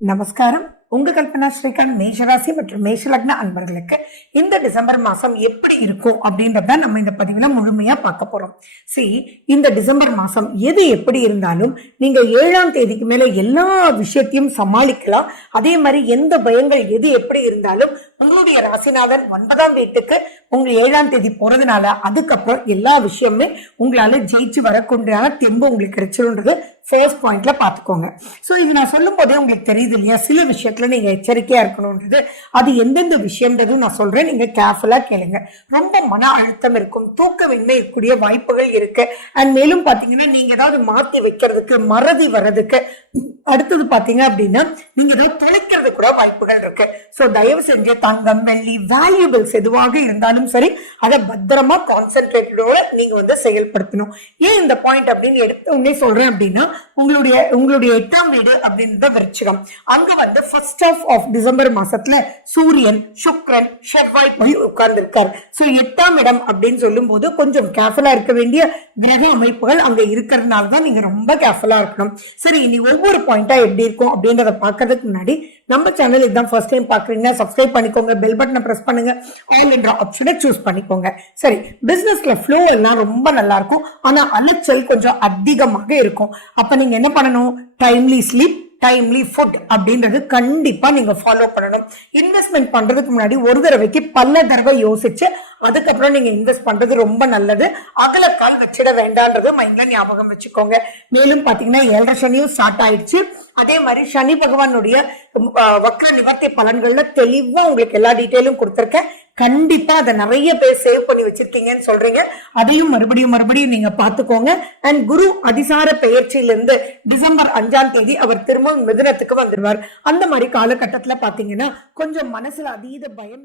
நமஸ்காரம். உங்க கல்பனா ஸ்ரீகாந்த் மேஷராசி மற்றும் மேஷலக்ன அன்பர்களுக்கு இந்த டிசம்பர் மாசம் எப்படி இருக்கும் அப்படின்றத நம்ம இந்த பதிவுல முழுமையா பார்க்க போறோம். இந்த டிசம்பர் மாசம் எது எப்படி இருந்தாலும் நீங்க 7ஆம் தேதிக்கு மேல எல்லா விஷயத்தையும் சமாளிக்கலாம். அதே மாதிரி எந்த பயங்கள் எது எப்படி இருந்தாலும் உங்களுடைய ராசிநாதன் 9ஆம் வீட்டுக்கு உங்க 7ஆம் தேதி போறதுனால அதுக்கப்புறம் எல்லா விஷயமுமே உங்களால ஜெயிச்சு வரக்கூடிய தெம்பு உங்களுக்கு கிடைச்சிருன்றது ஃபர்ஸ்ட் பாயிண்ட்ல பாத்துக்கோங்க. இது நான் சொல்லும் போதே உங்களுக்கு தெரியுது இல்லையா, சில விஷயத்துல நீங்க எச்சரிக்கையா இருக்கணும்ன்றது. அது எந்தெந்த விஷயம்ன்றது நான் சொல்றேன், நீங்க கேர்ஃபுல்லா கேளுங்க. ரொம்ப மன அழுத்தம் இருக்கும், தூக்கமின்மை இருக்கக்கூடிய வாய்ப்புகள் இருக்கு. அண்ட் மேலும் பாத்தீங்கன்னா நீங்க ஏதாவது மாத்தி வைக்கிறதுக்கு மறதி வர்றதுக்கு, அடுத்தது பாத்தீங்க அப்படின்னா நீங்க ஏதாவது தொலைக்கிறது கூட வாய்ப்புகள் இருக்கு. தயவு செஞ்சு தங்கம் வெள்ளி வேல்யூபிள்ஸ் எதுவாக இருந்தாலும் சரி அதை பத்திரமா கான்சென்ட்ரேட்டடோட நீங்க செயல்படுத்தணும். ஏன் இந்த பாயிண்ட் அப்படின்னு எடுத்த உடனே சொல்றேன் அப்படின்னா, உங்களுடைய 8ஆம் வீடு அப்படின்றத விருச்சிகம். அங்க ஃபர்ஸ்ட் ஆஃப் டிசம்பர் மாசத்துல சூரியன், சுக்கிரன், செவ்வாய் போய் உட்கார்ந்து இருக்காரு. 8ஆம் இடம் அப்படின்னு சொல்லும் போது கொஞ்சம் கேர்ஃபுல்லா இருக்க வேண்டிய கிரக அமைப்புகள் அங்க இருக்கிறதுனால தான் நீங்க ரொம்ப கேர்ஃபுல்லா இருக்கணும். இனி ஒவ்வொரு பாயிண்டா எப்படி இருக்கும் அப்படின்றத பாக்குறதுக்கு முன்னாடி நம்ம சேனல் இதுதான் ஃபர்ஸ்ட் டைம் பாக்குறீங்க, சப்ஸ்கிரைப் பண்ணிக்கோங்க, பெல் பட்டனை பிரஸ் பண்ணுங்க, ஆல் என்ற ஆப்ஷனை சூஸ் பண்ணிக்கோங்க. பிசினஸ்ல ஃப்ளோ எல்லாம் ரொம்ப நல்லா இருக்கும், ஆனா அலைச்சல் கொஞ்சம் அதிகமாக இருக்கும். அப்ப நீங்க என்ன பண்ணணும்? டைம்லி ஸ்லீப், டைம்லி ஃபுட் அப்படின்றது கண்டிப்பா நீங்க ஃபாலோ பண்ணணும். இன்வெஸ்ட்மெண்ட் பண்றதுக்கு முன்னாடி ஒரு தடவைக்கு பல தடவை யோசிச்சு அதுக்கப்புறம் நீங்க இன்வெஸ்ட் பண்றது ரொம்ப நல்லது. அகலக்கால் வச்சிட வேண்டாம்ன்றது மைண்ட்ல ஞாபகம் வச்சுக்கோங்க. மேலும் பாத்தீங்கன்னா 7.5 சனியும் ஸ்டார்ட் ஆயிடுச்சு. அதே மாதிரி சனி பகவானுடைய வக்ர நிவர்த்தி பலன்கள்ல தெளிவா உங்களுக்கு எல்லா டீட்டெயிலும் கொடுத்திருக்கேன். கண்டிப்பா அதை நிறைய பேர் சேவ் பண்ணி வச்சிருக்கீங்கன்னு சொல்றீங்க, அதையும் மறுபடியும் நீங்க பாத்துக்கோங்க. அண்ட் குரு அதிசார பெயர்ச்சியிலிருந்து டிசம்பர் 5ஆம் தேதி அவர் திரும்ப மிதுனத்துக்கு வந்துடுவார். அந்த மாதிரி காலகட்டத்துல பாத்தீங்கன்னா கொஞ்சம் மனசுல அதீத பயம் இருக்கு.